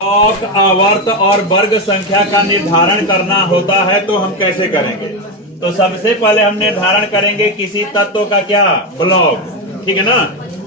Block आवर्त और वर्ग संख्या का निर्धारण करना होता है तो हम कैसे करेंगे। तो सबसे पहले हम निर्धारण करेंगे किसी तत्व का क्या ब्लॉक, ठीक है ना।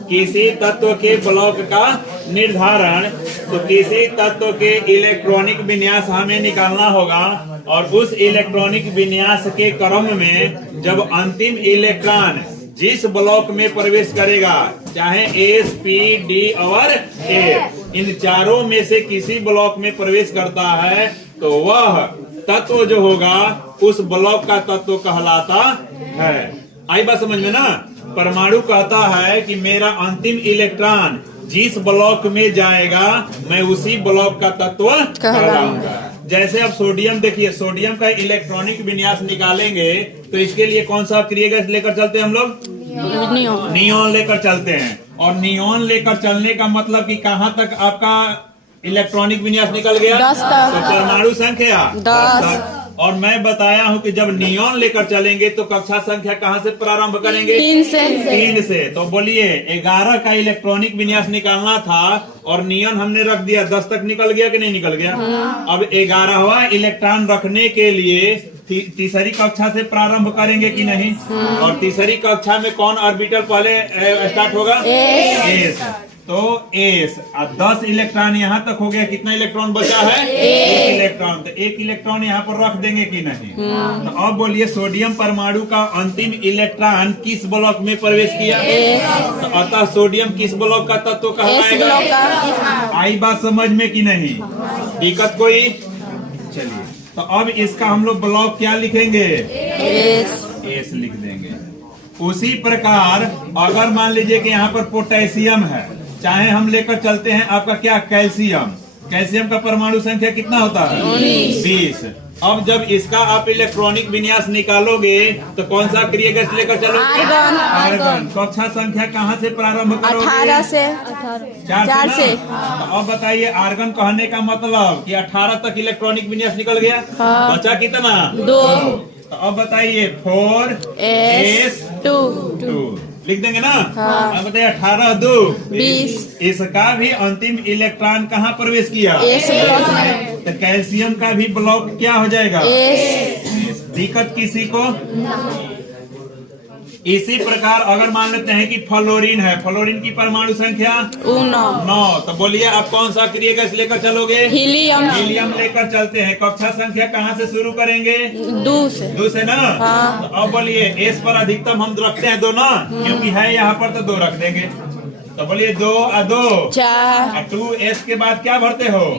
किसी तत्व के ब्लॉक का निर्धारण, तो किसी तत्व के इलेक्ट्रॉनिक विन्यास हमें निकालना होगा और उस इलेक्ट्रॉनिक विन्यास के क्रम में जब अंतिम इलेक्ट्रॉन जिस ब्लॉक में प्रवेश करेगा, चाहे एस, पी, डी और ए, इन चारों में से किसी ब्लॉक में प्रवेश करता है तो वह तत्व जो होगा उस ब्लॉक का तत्व कहलाता है। आई बात समझ में ना। परमाणु कहता है कि मेरा अंतिम इलेक्ट्रॉन जिस ब्लॉक में जाएगा मैं उसी ब्लॉक का तत्व कहलाऊंगा। जैसे अब सोडियम देखिए, सोडियम का इलेक्ट्रॉनिक विन्यास निकालेंगे तो इसके लिए कौन सा क्रिया गैस लेकर चलते हैं हम लोग? नियोन लेकर चलते हैं। और नियोन लेकर चलने का मतलब कि कहाँ तक आपका इलेक्ट्रॉनिक विन्यास निकल गया? 10 तक। तो परमाणु संख्या 10 तक। और मैं बताया हूँ कि जब नियोन लेकर चलेंगे तो कक्षा संख्या कहाँ से प्रारंभ करेंगे? 3 से। तो बोलिए 11 का इलेक्ट्रॉनिक विन्यास निकालना था और नियन हमने रख दिया, 10 तक निकल गया कि नहीं निकल गया? अब 11वां इलेक्ट्रॉन रखने के लिए तीसरी कक्षा से प्रारंभ करेंगे कि नहीं? और तीसरी कक्षा में कौन ऑर्बिटल पहले स्टार्ट होगा? एस। तो एस 10 इलेक्ट्रॉन यहाँ तक हो गया। कितना इलेक्ट्रॉन बचा है? 1 इलेक्ट्रॉन। तो 1 इलेक्ट्रॉन यहाँ पर रख देंगे कि नहीं? तो अब बोलिए सोडियम परमाणु का अंतिम इलेक्ट्रॉन किस ब्लॉक में प्रवेश किया? तो अतः सोडियम किस ब्लॉक का तत्व कहलाएगा? आई बात समझ में कि नहीं? दिक्कत कोई? चलिए, तो अब इसका हम लोग ब्लॉक क्या लिखेंगे? एस लिख देंगे। उसी प्रकार अगर मान लीजिए कि यहाँ पर पोटेशियम है, चाहे हम लेकर चलते हैं आपका क्या कैल्शियम। कैल्शियम का परमाणु संख्या कितना होता है? 20। अब जब इसका आप इलेक्ट्रॉनिक विन्यास निकालोगे तो कौन सा क्रिया गैस लेकर चलोगे? आर्गन। कक्षा संख्या कहाँ से प्रारंभ करोगे? 18 से। 4 से। तो अब बताइए आर्गन कहने का मतलब कि 18 तक इलेक्ट्रॉनिक विन्यास निकल गया। बचा कितना? 2। तो अब बताइए 4s2 लिख देंगे ना। अब बताइए 18 2 20। इसका भी अंतिम इलेक्ट्रॉन कहाँ प्रवेश किया? तो कैल्शियम का भी ब्लॉक क्या हो जाएगा? दिक्कत किसी को? इसी प्रकार अगर मान लेते हैं कि फ्लोरीन है, फ्लोरीन की परमाणु संख्या 9। तो बोलिए आप कौन सा क्रिया गैस लेकर चलोगे? हीलियम लेकर चलते हैं। कक्षा संख्या कहाँ से शुरू करेंगे? 2 से ना। तो अब बोलिए एस पर अधिकतम हम रखते हैं 2 ना, क्योंकि है यहाँ पर तो 2 रख देंगे। तो बोलिए 2 और 2 4। 2s के बाद क्या भरते हो?